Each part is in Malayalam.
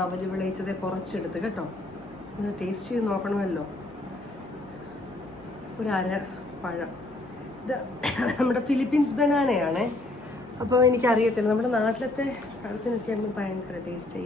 അവല് വിളയിച്ചത് കുറച്ചെടുത്ത് കേട്ടോ, ഒന്ന് ടേസ്റ്റ് ചെയ്ത് നോക്കണമല്ലോ. ഒരു അര പഴം, ഇത് നമ്മുടെ ഫിലിപ്പീൻസ് ബനാനയാണേ. അപ്പോൾ എനിക്കറിയത്തില്ല, നമ്മുടെ നാട്ടിലത്തെ പഴത്തിനൊക്കെ ആകുമ്പോൾ ഭയങ്കര ടേസ്റ്റ്.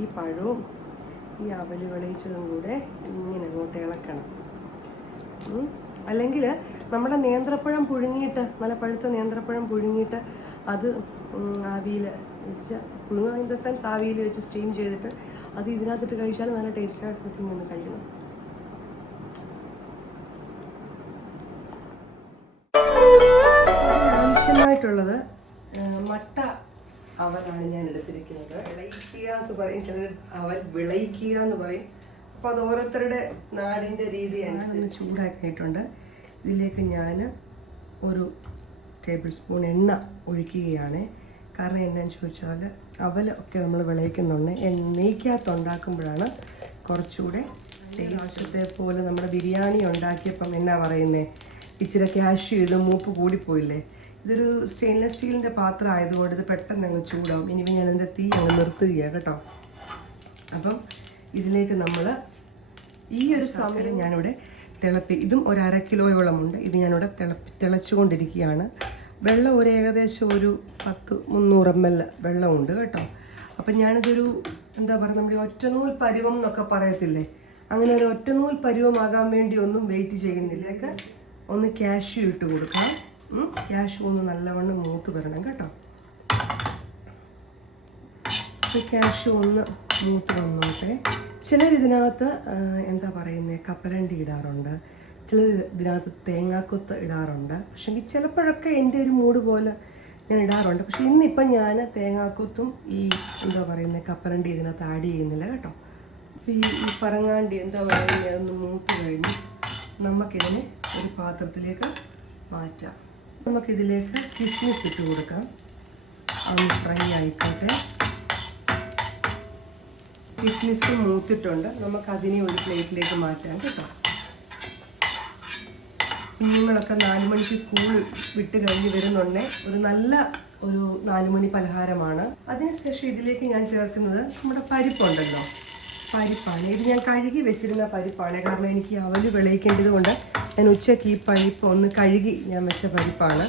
ഈ പഴവും ഈ അവല് വിളയിച്ചതും കൂടെ ഇങ്ങനെ അങ്ങോട്ട് ഇളക്കണം. അല്ലെങ്കിൽ നമ്മുടെ നേന്ത്രപ്പഴം പുഴുങ്ങിയിട്ട്, നല്ല പഴുത്ത നേന്ത്രപ്പഴം പുഴുങ്ങിയിട്ട് അത് ആവിയിൽ വെച്ച്, പുഴുങ്ങ ഇൻ ദ സെൻസ് ആവിയിൽ വെച്ച് സ്റ്റീം ചെയ്തിട്ട് അത് ഇതിനകത്തിട്ട് കഴിച്ചാൽ നല്ല ടേസ്റ്റായിട്ട് കുക്കിംഗ് ഒന്ന് കഴിക്കണം. ആവശ്യമായിട്ടുള്ളത് മട്ട അവലാണ് ഞാൻ എടുത്തിരിക്കുന്നത്. വിളയിക്കുക എന്ന് പറയും, ചിലർ അവൽ വിളയിക്കുക എന്ന് പറയും. അപ്പോൾ അത് ഓരോരുത്തരുടെ നാടിൻ്റെ രീതി അനുസരിച്ച് ചൂടാക്കിയിട്ടുണ്ട്. ഇതിലേക്ക് ഞാൻ 1 ടേബിൾ സ്പൂൺ എണ്ണ ഒഴിക്കുകയാണ്. കാരണം എന്താണെന്ന് ചോദിച്ചാൽ അവലൊക്കെ നമ്മൾ വിളയിക്കുന്നുണ്ട്, നെയ്ക്കകത്ത് ഉണ്ടാക്കുമ്പോഴാണ് കുറച്ചുകൂടെ ആവശ്യത്തെ പോലെ. നമ്മുടെ ബിരിയാണി ഉണ്ടാക്കിയപ്പം എന്നാ പറയുന്നത്, ഇച്ചിരി കാഷ്യൂ ചെയ്ത് മൂപ്പ് കൂടിപ്പോയില്ലേ. ഇതൊരു സ്റ്റെയിൻലെസ് സ്റ്റീലിൻ്റെ പാത്രം ആയതുകൊണ്ട് ഇത് പെട്ടെന്ന് അങ്ങ് ചൂടാവും. ഇനി ഞാനതിൻ്റെ തീ അങ്ങ് നിർത്തുകയാണ് കേട്ടോ. അപ്പം ഇതിലേക്ക് നമ്മൾ ഈ ഒരു സമയം ഞാനിവിടെ ഇതും ഒരു 1/2 കിലോയോളമുണ്ട്. ഇത് ഞാനിവിടെ തിളച്ചുകൊണ്ടിരിക്കുകയാണ്. വെള്ളം ഏകദേശം ഒരു 300 ml വെള്ളമുണ്ട് കേട്ടോ. അപ്പം ഞാനിതൊരു എന്താ പറയുക, നമ്മുടെ ഒറ്റനൂൽ പരുവം എന്നൊക്കെ പറയത്തില്ലേ, അങ്ങനെ ഒരു ഒറ്റനൂൽ പരുവമാകാൻ വേണ്ടി ഒന്നും വെയിറ്റ് ചെയ്യുന്നില്ല. ഒന്ന് കാഷ്യൂ ഇട്ട് കൊടുക്കാം. കാഷ്യൂ ഒന്ന് നല്ലവണ്ണം മൂത്ത് വരണം കേട്ടോ. കാഷ്യൂ ഒന്ന് മൂത്ത് വന്നോട്ടെ. ചിലർ ഇതിനകത്ത് എന്താ പറയുന്നത്, കപ്പലണ്ടി ഇടാറുണ്ട്, ചിലർ ഇതിനകത്ത് തേങ്ങാക്കൊത്ത് ഇടാറുണ്ട്. പക്ഷെങ്കിൽ ചിലപ്പോഴൊക്കെ എൻ്റെ ഒരു മൂഡ് പോലെ ഞാൻ ഇടാറുണ്ട്. പക്ഷെ ഇന്നിപ്പം ഞാൻ തേങ്ങാക്കൊത്തും ഈ എന്താ പറയുന്നത് കപ്പലണ്ടി ഇതിനകത്ത് ആഡ് ചെയ്യുന്നില്ല കേട്ടോ. അപ്പോൾ ഈ പറങ്ങാണ്ടി എന്താ പറയുന്നത് അതൊന്ന് മൂത്ത് കഴിഞ്ഞ് നമുക്കിതിനെ ഒരു പാത്രത്തിലേക്ക് മാറ്റാം. നമുക്കിതിലേക്ക് കിസ്മിസ് ഇട്ട് കൊടുക്കാം. ഒന്ന് ഫ്രൈ ആയിക്കോട്ടെ. കിസ്മിസ് മൂത്തിട്ടുണ്ട്, നമുക്കതിനെ ഒരു പ്ലേറ്റിലേക്ക് മാറ്റാം കേട്ടോ. കുഞ്ഞുങ്ങളൊക്കെ 4 മണിക്ക് സ്കൂൾ വിട്ട് കഴിഞ്ഞ് വരുന്നുണ്ടേ ഒരു നല്ല 4 മണി പലഹാരമാണ്. അതിനുശേഷം ഇതിലേക്ക് ഞാൻ ചേർക്കുന്നത് നമ്മുടെ പരിപ്പുണ്ടല്ലോ, പരിപ്പാണ്. ഇത് ഞാൻ കഴുകി വെച്ചിരുന്ന പരിപ്പാണ്. കാരണം എനിക്ക് അവല് വിളയിക്കേണ്ടത് കൊണ്ട് ഞാൻ ഉച്ചയ്ക്ക് ഈ പരിപ്പ് ഒന്ന് കഴുകി ഞാൻ വെച്ച പരിപ്പാണ്.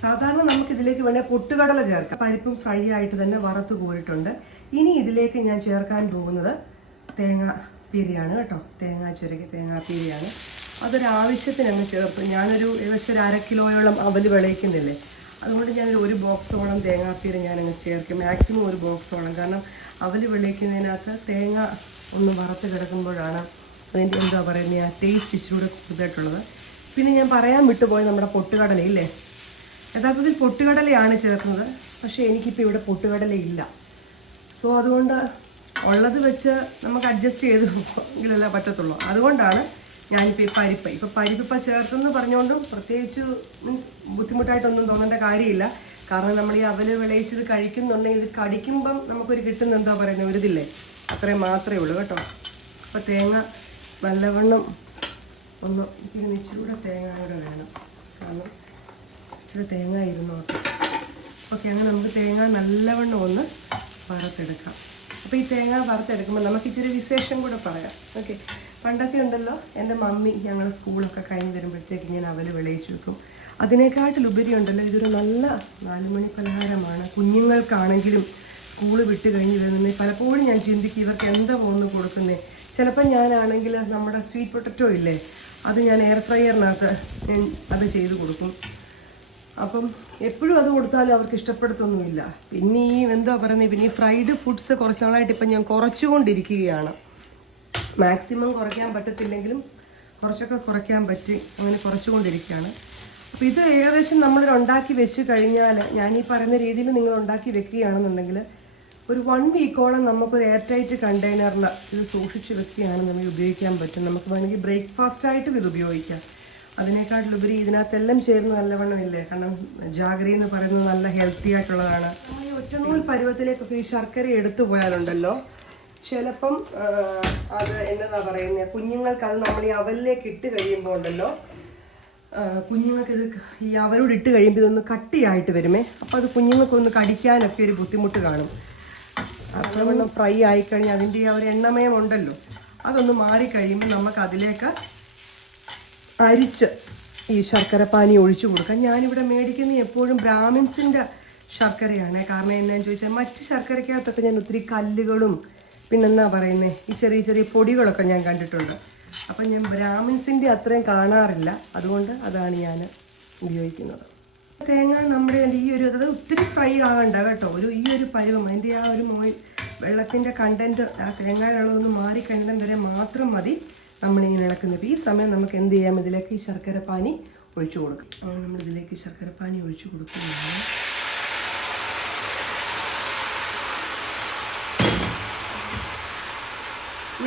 സാധാരണ നമുക്കിതിലേക്ക് വേണേൽ പൊട്ടുകടല ചേർക്കാം. പരിപ്പും ഫ്രൈ ആയിട്ട് തന്നെ വറുത്ത് കോരിട്ടുണ്ട്. ഇനി ഇതിലേക്ക് ഞാൻ ചേർക്കാൻ പോകുന്നത് തേങ്ങാപ്പീരയാണ് കേട്ടോ. തേങ്ങാപ്പീരയാണ്. അതൊരാവശ്യത്തിന് അങ്ങ് ചേർത്ത്. ഞാനൊരു ഏകദേശം 1/2 കിലോയോളം അവല് വിളയിക്കുന്നില്ലേ, അതുകൊണ്ട് ഞാനൊരു 1 ബോക്സോളം തേങ്ങാപ്പീര ഞാനങ്ങ് ചേർക്കും. മാക്സിമം 1 ബോക്സോളം. കാരണം അവല് വിളയിക്കുന്നതിനകത്ത് തേങ്ങ ഒന്ന് വറുത്ത് കിടക്കുമ്പോഴാണ് അതിൻ്റെ എന്താ പറയുന്നത് ആ ടേസ്റ്റ് ഇച്ചിരൂടെ കൂടുതലായിട്ടുള്ളത്. പിന്നെ ഞാൻ പറയാൻ വിട്ടുപോയ നമ്മുടെ പൊട്ടുകടലയില്ലേ, യഥാർത്ഥത്തിൽ പൊട്ടുകടലയാണ് ചേർക്കുന്നത്. പക്ഷേ എനിക്കിപ്പോൾ ഇവിടെ പൊട്ടുകടല ഇല്ല. സോ അതുകൊണ്ട് ഉള്ളത് വെച്ച് നമുക്ക് അഡ്ജസ്റ്റ് ചെയ്ത് എങ്കിലല്ലേ പറ്റത്തുള്ളൂ. അതുകൊണ്ടാണ് ഞാനിപ്പോൾ ഈ പരിപ്പ് ചേർത്തെന്ന് പറഞ്ഞുകൊണ്ടും പ്രത്യേകിച്ച് മീൻസ് ബുദ്ധിമുട്ടായിട്ടൊന്നും തോന്നേണ്ട കാര്യമില്ല. കാരണം നമ്മൾ ഈ അവല് വിളയിച്ചത് കഴിക്കുന്നുണ്ടെങ്കിൽ ഇത് കടിക്കുമ്പം നമുക്കൊരു കിട്ടുന്ന എന്താ പറയുന്നത് ഒരിതില്ലേ, അത്രയും മാത്രമേ ഉള്ളൂ കേട്ടോ. അപ്പോൾ തേങ്ങ നല്ലവണ്ണം ഒന്ന് ഇതിന് ഇച്ചിരൂടെ തേങ്ങ കൂടെ വേണം. കാരണം ഇച്ചിരി തേങ്ങ ഇരുന്നോട്ടെ. ഓക്കെ, അങ്ങനെ നമുക്ക് തേങ്ങ നല്ലവണ്ണം ഒന്ന് വറുത്തെടുക്കാം. അപ്പോൾ ഈ തേങ്ങ വറുത്തെടുക്കുമ്പോൾ നമുക്ക് ഇച്ചിരി വിശേഷം കൂടെ പറയാം. ഓക്കെ, പണ്ടൊക്കെ ഉണ്ടല്ലോ എൻ്റെ മമ്മി ഞങ്ങൾ സ്കൂളൊക്കെ കഴിഞ്ഞ് വരുമ്പോഴത്തേക്ക് ഞാൻ അവല് വിളയിച്ചു വെക്കും. അതിനേക്കാട്ടിലുപരി ഉണ്ടല്ലോ ഇതൊരു നല്ല 4 മണി പലഹാരമാണ്. കുഞ്ഞുങ്ങൾക്കാണെങ്കിലും സ്കൂൾ വിട്ട് കഴിഞ്ഞ് വരുന്നത് പലപ്പോഴും ഞാൻ ചിന്തിക്കും ഇവർക്ക് എന്താ പോകുന്നു കൊടുക്കുന്നത്. ചിലപ്പോൾ ഞാനാണെങ്കിൽ നമ്മുടെ സ്വീറ്റ് പൊട്ടറ്റോ ഇല്ലേ, അത് ഞാൻ എയർ ഫ്രയറിനകത്ത് അത് ചെയ്ത് കൊടുക്കും. അപ്പം എപ്പോഴും അത് കൊടുത്താലും അവർക്ക് ഇഷ്ടപ്പെടുത്തൊന്നുമില്ല. പിന്നെ ഈ എന്താ പറയുന്നത്, പിന്നെ ഈ ഫ്രൈഡ് ഫുഡ്സ് കുറച്ച് നാളായിട്ട് ഇപ്പം ഞാൻ കുറച്ചുകൊണ്ടിരിക്കുകയാണ്. മാക്സിമം കുറയ്ക്കാൻ പറ്റത്തില്ലെങ്കിലും കുറച്ചൊക്കെ കുറയ്ക്കാൻ പറ്റി, അങ്ങനെ കുറച്ചുകൊണ്ടിരിക്കുകയാണ്. അപ്പോൾ ഇത് ഏകദേശം നമ്മൾ ഉണ്ടാക്കി വെച്ച് കഴിഞ്ഞാൽ, ഞാൻ ഈ പറയുന്ന രീതിയിൽ നിങ്ങൾ ഉണ്ടാക്കി വെക്കുകയാണെന്നുണ്ടെങ്കിൽ ഒരു 1 വീക്കോളം നമുക്കൊരു എയർ ടൈറ്റ് കണ്ടെയ്നറിൽ ഇത് സൂക്ഷിച്ച് വെക്കുകയാണെന്നുണ്ടെങ്കിൽ ഉപയോഗിക്കാൻ പറ്റും. നമുക്ക് വേണമെങ്കിൽ ബ്രേക്ക്ഫാസ്റ്റായിട്ടും ഇത് ഉപയോഗിക്കാം. അതിനേക്കാട്ടിലുപരി ഇതിനകത്തെല്ലാം ചേർന്ന് നല്ലവണ്ണം ഇല്ലേ. കാരണം ജാഗരി എന്ന് പറയുന്നത് നല്ല ഹെൽത്തി ആയിട്ടുള്ളതാണ്. ഈ ഒറ്റനൂൽ പരുവത്തിലേക്കൊക്കെ ഈ ശർക്കര എടുത്തു പോയാലുണ്ടല്ലോ ചിലപ്പം അത് എന്നതാ പറയുന്നത്, കുഞ്ഞുങ്ങൾക്ക് അത് നമ്മൾ ഈ അവലിലേക്ക് ഇട്ട് കഴിയുമ്പോൾ ഉണ്ടല്ലോ കുഞ്ഞുങ്ങൾക്ക് ഇത് ഈ അവരോട് ഇട്ട് കഴിയുമ്പോൾ ഇതൊന്ന് കട്ടിയായിട്ട് വരുമേ. അപ്പോൾ അത് കുഞ്ഞുങ്ങൾക്കൊന്ന് കടിക്കാനൊക്കെ ഒരു ബുദ്ധിമുട്ട് കാണും. അപ്പം ഫ്രൈ ആയിക്കഴിഞ്ഞാൽ അതിൻ്റെ ആ ഒരു എണ്ണമയം ഉണ്ടല്ലോ, അതൊന്ന് മാറിക്കഴിയുമ്പോൾ നമുക്ക് അതിലേക്ക് അരിച്ച് ഈ ശർക്കര പാനി ഒഴിച്ചു കൊടുക്കാം. ഞാനിവിടെ മേടിക്കുന്നത് എപ്പോഴും ബ്രാഹ്മിൻസിൻ്റെ ശർക്കരയാണ്. കാരണം എന്നാന്ന് ചോദിച്ചാൽ മറ്റ് ശർക്കരയ്ക്കകത്തൊക്കെ ഞാൻ ഒത്തിരി കല്ലുകളും പിന്നെന്താ പറയുന്നത് ഈ ചെറിയ ചെറിയ പൊടികളൊക്കെ ഞാൻ കണ്ടിട്ടുണ്ട്. അപ്പം ഞാൻ ബ്രാഹ്മിൻസിൻ്റെ അത്രയും കാണാറില്ല, അതുകൊണ്ട് അതാണ് ഞാൻ ഉപയോഗിക്കുന്നത്. തേങ്ങ നമ്മുടെ ഈ ഒരു അത് ഒത്തിരി ഫ്രൈ ആകണ്ട കേട്ടോ, ഈ ഒരു പരുവം അതിൻ്റെ ആ ഒരു വെള്ളത്തിൻ്റെ കണ്ടൻറ്റ് ആ തേങ്ങയിലുള്ളതൊന്ന് മാറിക്കഴിഞ്ഞാൽ വരെ മാത്രം മതി നമ്മളിങ്ങനെ ഇളക്കുന്നത്. ഈ സമയം നമുക്ക് എന്ത് ചെയ്യാം, ഇതിലേക്ക് ഈ ശർക്കര പാനി ഒഴിച്ചു കൊടുക്കും. നമ്മളിതിലേക്ക് ശർക്കര പാനി ഒഴിച്ചു കൊടുക്കുകയാണ്.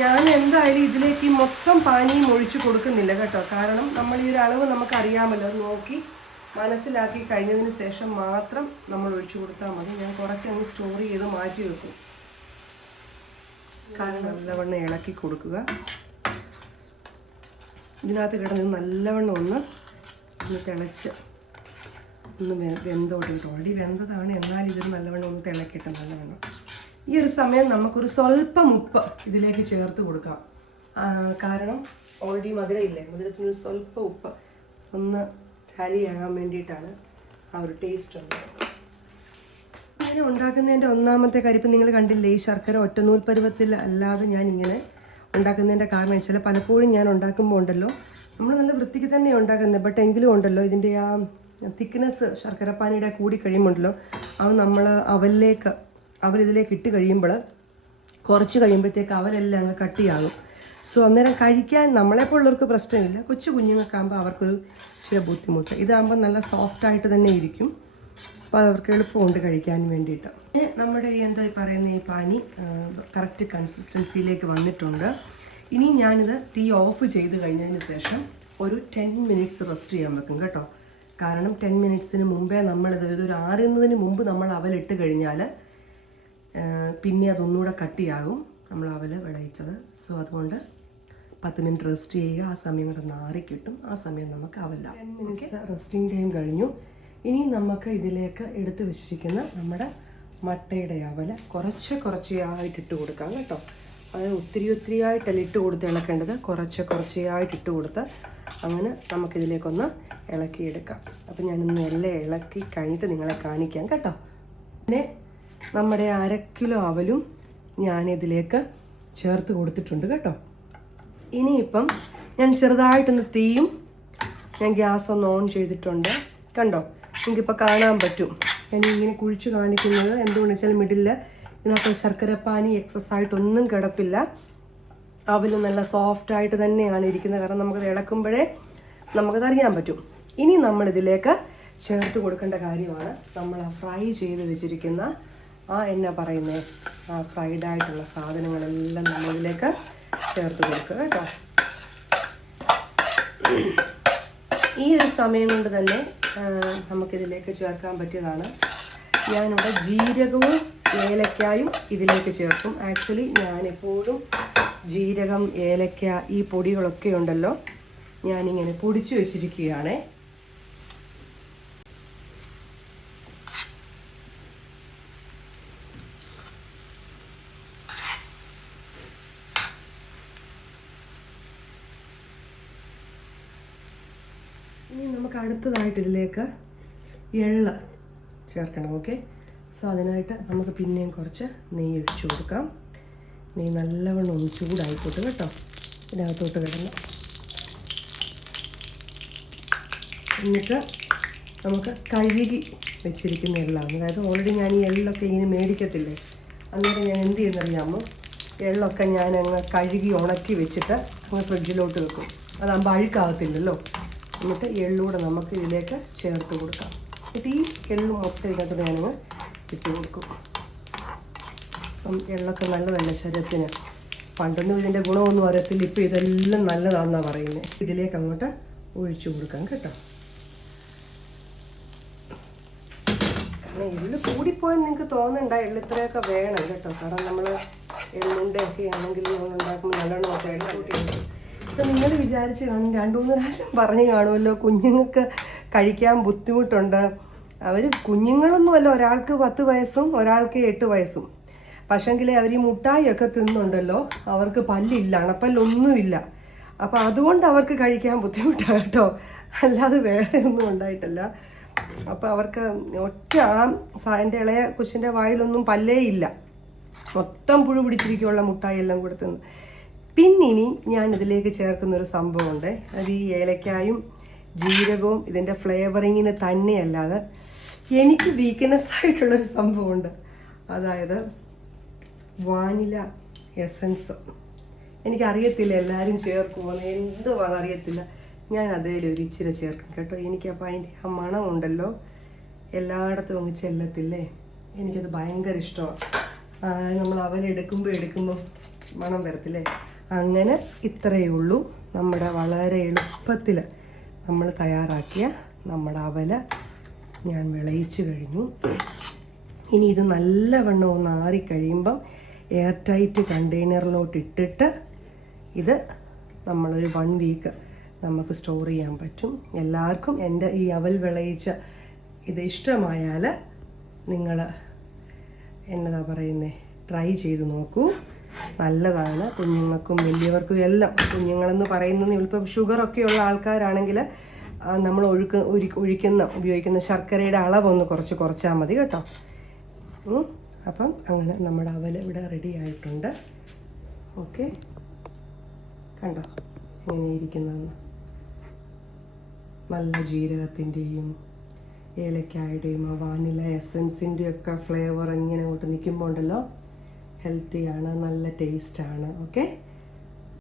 ഞാൻ എന്തായാലും ഇതിലേക്ക് മൊത്തം പാനിയും ഒഴിച്ചു കൊടുക്കുന്നില്ല കേട്ടോ. കാരണം നമ്മൾ ഈ ഒരു അളവ് നമുക്കറിയാമല്ലോ, അത് നോക്കി മനസ്സിലാക്കി കഴിഞ്ഞതിന് ശേഷം മാത്രം നമ്മൾ ഒഴിച്ചു കൊടുത്താൽ മതി. ഞാൻ കുറച്ചങ്ങ് സ്റ്റോർ ചെയ്ത് മാറ്റി വെക്കും. കാരണം നല്ലവണ്ണം ഇളക്കി കൊടുക്കുക. ഇതിനകത്ത് കിടന്ന് നല്ലവണ്ണം ഒന്ന് തിളച്ച് ഒന്ന് വെന്തോട്ട് കിട്ടും. ഓൾറെഡി വെന്തതാണ്, എന്നാൽ ഇതൊരു നല്ലവണ്ണം ഒന്ന് തിളക്കിയിട്ട് നല്ലവണ്ണം. ഈ ഒരു സമയം നമുക്കൊരു സ്വല്പം ഉപ്പ് ഇതിലേക്ക് ചേർത്ത് കൊടുക്കാം. കാരണം ഓൾറെഡി മധുരമില്ലേ, മധുരത്തിനൊരു സ്വല്പം ഉപ്പ് ഒന്ന് ടാലിയാകാൻ വേണ്ടിയിട്ടാണ് ആ ഒരു ടേസ്റ്റ് ഉണ്ട്. അങ്ങനെ ഉണ്ടാക്കുന്നതിൻ്റെ ഒന്നാമത്തെ കാര്യം നിങ്ങൾ കണ്ടില്ലേ, ഈ ശർക്കര ഒറ്റനൂൽ പരുവത്തിൽ അല്ലാതെ ഞാൻ ഇങ്ങനെ ഉണ്ടാക്കുന്നതിൻ്റെ കാരണം വെച്ചാൽ പലപ്പോഴും ഞാൻ ഉണ്ടാക്കുമ്പോൾ ഉണ്ടല്ലോ, നമ്മൾ നല്ല വൃത്തിക്ക് തന്നെ ഉണ്ടാക്കുന്നത്, ബട്ട് എങ്കിലും ഉണ്ടല്ലോ ഇതിൻ്റെ ആ തിക്നെസ് ശർക്കരപ്പാനിയുടെ കൂടി കഴിയുമ്പോണ്ടല്ലോ അത് നമ്മൾ അവലിതിലേക്ക് ഇട്ട് കഴിയുമ്പോൾ കുറച്ച് കഴിയുമ്പോഴത്തേക്ക് അവലെല്ലാം അങ്ങ് കട്ടിയാകും. സോ അന്നേരം കഴിക്കാൻ നമ്മളെപ്പോലുള്ളവർക്ക് പ്രശ്നമില്ല, കൊച്ചു കുഞ്ഞുങ്ങൾക്കാകുമ്പോൾ അവർക്കൊരു ചില ബുദ്ധിമുട്ട്. ഇതാകുമ്പോൾ നല്ല സോഫ്റ്റായിട്ട് തന്നെ ഇരിക്കും, അപ്പോൾ അവർക്ക് എളുപ്പമുണ്ട് കഴിക്കാൻ വേണ്ടിയിട്ട്. നമ്മുടെ എന്താ പറയുന്ന ഈ പാനി കറക്റ്റ് കൺസിസ്റ്റൻസിയിലേക്ക് വന്നിട്ടുണ്ട്. ഇനി ഞാനിത് തീ ഓഫ് ചെയ്ത് കഴിഞ്ഞതിന് ശേഷം ഒരു 10 മിനിറ്റ്സ് റെസ്റ്റ് ചെയ്യാൻ വെക്കും കേട്ടോ. കാരണം 10 മിനിറ്റ്സിന് മുമ്പേ നമ്മളിത് ഒരു ആറുന്നതിന് മുമ്പ് നമ്മൾ അവലിട്ട് കഴിഞ്ഞാൽ പിന്നെ അതൊന്നുകൂടെ കട്ടിയാകും നമ്മൾ അവൽ വിളയിച്ചത്. സോ അതുകൊണ്ട് 10 മിനിറ്റ് റെസ്റ്റ് ചെയ്യുക. ആ സമയം കൊണ്ട് നാറി കിട്ടും. ആ സമയം നമുക്ക് അവല്ല. 10 മിനിറ്റ്സ് റെസ്റ്റിംഗ് ടൈം കഴിഞ്ഞു. ഇനി നമുക്ക് ഇതിലേക്ക് എടുത്ത് വെച്ചിരിക്കുന്ന നമ്മുടെ മട്ടയുടെ അവൽ കുറച്ചായിട്ട് ഇട്ട് കൊടുക്കാം കേട്ടോ. അത് ഒത്തിരി ആയിട്ടല്ല ഇട്ട് കൊടുത്ത് ഇളക്കേണ്ടത്, കുറച്ചായിട്ട് ഇട്ട് കൊടുത്ത് അങ്ങനെ നമുക്കിതിലേക്കൊന്ന് ഇളക്കിയെടുക്കാം. അപ്പം ഞാനൊന്ന് എല്ലാം ഇളക്കി കഴിഞ്ഞിട്ട് നിങ്ങളെ കാണിക്കാം കേട്ടോ. പിന്നെ നമ്മുടെ 1/2 കിലോ അവലും ഞാനിതിലേക്ക് ചേർത്ത് കൊടുത്തിട്ടുണ്ട് കേട്ടോ. ഇനിയിപ്പം ഞാൻ ചെറുതായിട്ടൊന്ന് തീയും ഞാൻ ഗ്യാസ് ഒന്ന് ഓൺ ചെയ്തിട്ടുണ്ട്. കണ്ടോ, നിങ്ങൾക്കിപ്പോൾ കാണാൻ പറ്റും. ഞാൻ ഇങ്ങനെ കുഴിച്ച് കാണിക്കുന്നത് എന്തുകൊണ്ടെന്ന് വെച്ചാൽ മിഡിൽ ഇതിനകത്ത് ശർക്കരപ്പാനി എക്സസ് ആയിട്ടൊന്നും കിടപ്പില്ല. അവല് നല്ല സോഫ്റ്റായിട്ട് തന്നെയാണ് ഇരിക്കുന്നത്. കാരണം നമുക്കത് ഇളക്കുമ്പോഴേ നമുക്കതറിയാൻ പറ്റും. ഇനി നമ്മളിതിലേക്ക് ചേർത്ത് കൊടുക്കേണ്ട കാര്യമാണ് നമ്മൾ ഫ്രൈ ചെയ്ത് വെച്ചിരിക്കുന്ന എന്നാ പറയുന്നത് ഫ്രൈഡ് ആയിട്ടുള്ള സാധനങ്ങളെല്ലാം നമ്മളിതിലേക്ക് ചേർത്ത് കൊടുക്കുക കേട്ടോ. ഈ ഒരു സമയം കൊണ്ട് തന്നെ നമുക്കിതിലേക്ക് ചേർക്കാൻ പറ്റിയതാണ്. ഞാനിവിടെ ജീരകവും ഏലക്കായും ഇതിലേക്ക് ചേർക്കും. ആക്ച്വലി ഞാനെപ്പോഴും ജീരകം, ഏലക്ക ഈ പൊടികളൊക്കെ ഉണ്ടല്ലോ ഞാനിങ്ങനെ പൊടിച്ചു വെച്ചിരിക്കുകയാണ്. ഇനി നമുക്ക് അടുത്തതായിട്ട് ഇതിലേക്ക് എള്ള് ചേർക്കണം. ഓക്കെ, സോ അതിനായിട്ട് നമുക്ക് പിന്നെയും കുറച്ച് നെയ്യ് ഒഴിച്ചു കൊടുക്കാം. നെയ്യ് നല്ലവണ്ണം ഒന്ന് ചൂടായിക്കോട്ടെ കേട്ടോ. ഇതിനകത്തോട്ട് കിടന്ന് എന്നിട്ട് നമുക്ക് കഴുകി വെച്ചിരിക്കുന്ന എള്ളാണ്. അതായത് ഓൾറെഡി ഞാൻ ഈ എള്ളൊക്കെ ഇങ്ങനെ മേടിക്കത്തില്ലേ, അന്നേരം ഞാൻ എന്ത് ചെയ്യുന്നറിയാമോ, എള്ളൊക്കെ ഞാൻ അങ്ങ് കഴുകി ഉണക്കി വെച്ചിട്ട് അങ്ങ് ഫ്രിഡ്ജിലോട്ട് വെക്കും. അതാകുമ്പോൾ അഴുക്കാകത്തില്ലല്ലോ. എന്നിട്ട് എള്ളൂടെ നമുക്ക് ഇതിലേക്ക് ചേർത്ത് കൊടുക്കാം. എന്നിട്ട് ഈ എള്ള് മൊത്തം ഇതിനകത്ത് ഞാനങ്ങ് ഇട്ട് കൊടുക്കും. അപ്പം എള്ളൊക്കെ നല്ലതല്ല ശരീരത്തിന്. പണ്ടൊന്നും ഇതിൻ്റെ ഗുണമൊന്നും അറിയത്തില്ല, ഇപ്പോൾ ഇതെല്ലാം നല്ലതാണെന്നാണ് പറയുന്നത്. ഇതിലേക്ക് അങ്ങോട്ട് ഒഴിച്ചു കൊടുക്കാം കേട്ടോ. കാരണം എള്ള് കൂടിപ്പോയെന്ന് നിങ്ങൾക്ക് തോന്നണ്ട, എള്ള് ഇത്രയൊക്കെ വേണം കേട്ടോ. കാരണം നമ്മൾ എള്ളുണ്ടൊക്കെ ആണെങ്കിൽ നമ്മൾ ഉണ്ടാക്കുമ്പോൾ നല്ലോണം ഒക്കെ എണ്ണ കൂട്ടി. അപ്പം നിങ്ങൾ വിചാരിച്ച് കാണും 2-3 പ്രാവശ്യം പറഞ്ഞു കാണുമല്ലോ കുഞ്ഞുങ്ങൾക്ക് കഴിക്കാൻ ബുദ്ധിമുട്ടുണ്ട്. അവർ കുഞ്ഞുങ്ങളൊന്നുമല്ല, ഒരാൾക്ക് 10 വയസ്സും ഒരാൾക്ക് 8 വയസ്സും. പക്ഷെങ്കിൽ അവർ ഈ മുട്ടായിയൊക്കെ തിന്നുണ്ടല്ലോ, അവർക്ക് പല്ലില്ല, അണപ്പല്ലൊന്നുമില്ല. അപ്പം അതുകൊണ്ട് അവർക്ക് കഴിക്കാൻ ബുദ്ധിമുട്ടാണ് കേട്ടോ, അല്ലാതെ വേറെ ഒന്നും ഉണ്ടായിട്ടല്ല. അപ്പോൾ അവർക്ക് എൻ്റെ ഇളയ കൊച്ചിൻ്റെ വായിലൊന്നും പല്ലേ ഇല്ല, മൊത്തം പുഴു പിടിച്ചിരിക്കുള്ള മുട്ടായി എല്ലാം കൂടെ തിന്ന്. പിന്നിനി ഞാൻ ഇതിലേക്ക് ചേർക്കുന്നൊരു സംഭവമുണ്ട്. അത് ഈ ഏലക്കായും ജീരകവും ഇതിൻ്റെ ഫ്ലേവറിങ്ങിന് തന്നെയല്ലാതെ എനിക്ക് വീക്ക്നെസ് ആയിട്ടുള്ളൊരു സംഭവമുണ്ട്. അതായത് വാനില എസൻസ്. എനിക്കറിയത്തില്ല എല്ലാവരും ചേർക്കുമോ, എന്തുവാണെന്ന് അറിയത്തില്ല. ഞാൻ അതിലൊരു ഇച്ചിരി ചേർക്കും കേട്ടോ. എനിക്കപ്പോൾ അതിൻ്റെ ആ മണമുണ്ടല്ലോ എല്ലായിടത്തും അങ്ങ് ചെല്ലത്തില്ലേ, എനിക്കത് ഭയങ്കര ഇഷ്ടമാണ്. നമ്മൾ അവലെടുക്കുമ്പോൾ മണം വരത്തില്ലേ. അങ്ങനെ ഇത്രയേ ഉള്ളൂ. നമ്മുടെ വളരെ എളുപ്പത്തിൽ നമ്മൾ തയ്യാറാക്കിയ നമ്മുടെ അവല ഞാൻ വിളയിച്ച് കഴിഞ്ഞു. ഇനി ഇത് നല്ലവണ്ണം ഒന്ന് ആറിക്കഴിയുമ്പം എയർ ടൈറ്റ് കണ്ടെയ്നറിലോട്ട് ഇട്ടിട്ട് ഇത് നമ്മളൊരു 1 വീക്ക് നമുക്ക് സ്റ്റോർ ചെയ്യാൻ പറ്റും. എല്ലാവർക്കും എൻ്റെ ഈ അവൽ വിളയിച്ച ഇത് ഇഷ്ടമായാൽ നിങ്ങൾ എന്നതാ പറയുന്നത്, ട്രൈ ചെയ്ത് നോക്കൂ. നല്ലതാണ് കുഞ്ഞുങ്ങൾക്കും വലിയവർക്കും എല്ലാം. കുഞ്ഞുങ്ങളെന്ന് പറയുന്നത് ഇപ്പം ഷുഗറൊക്കെയുള്ള ആൾക്കാരാണെങ്കിൽ നമ്മൾ ഉപയോഗിക്കുന്ന ശർക്കരയുടെ അളവൊന്ന് കുറച്ചാൽ മതി കേട്ടോ. അപ്പം അങ്ങനെ നമ്മുടെ അവൽ ഇവിടെ റെഡി ആയിട്ടുണ്ട്. ഓക്കെ, കണ്ടോ എങ്ങനെ ഇരിക്കുന്നതെന്ന്. നല്ല ജീരകത്തിൻ്റെയും ഏലക്കായുടെയും വാനില എസൻസിൻ്റെയും ഒക്കെ ഫ്ലേവർ ഇങ്ങനെ അങ്ങോട്ട് നിൽക്കുമ്പോൾ ഉണ്ടല്ലോ, ഹെൽത്തിയാണ്, നല്ല ടേസ്റ്റാണ്. ഓക്കെ.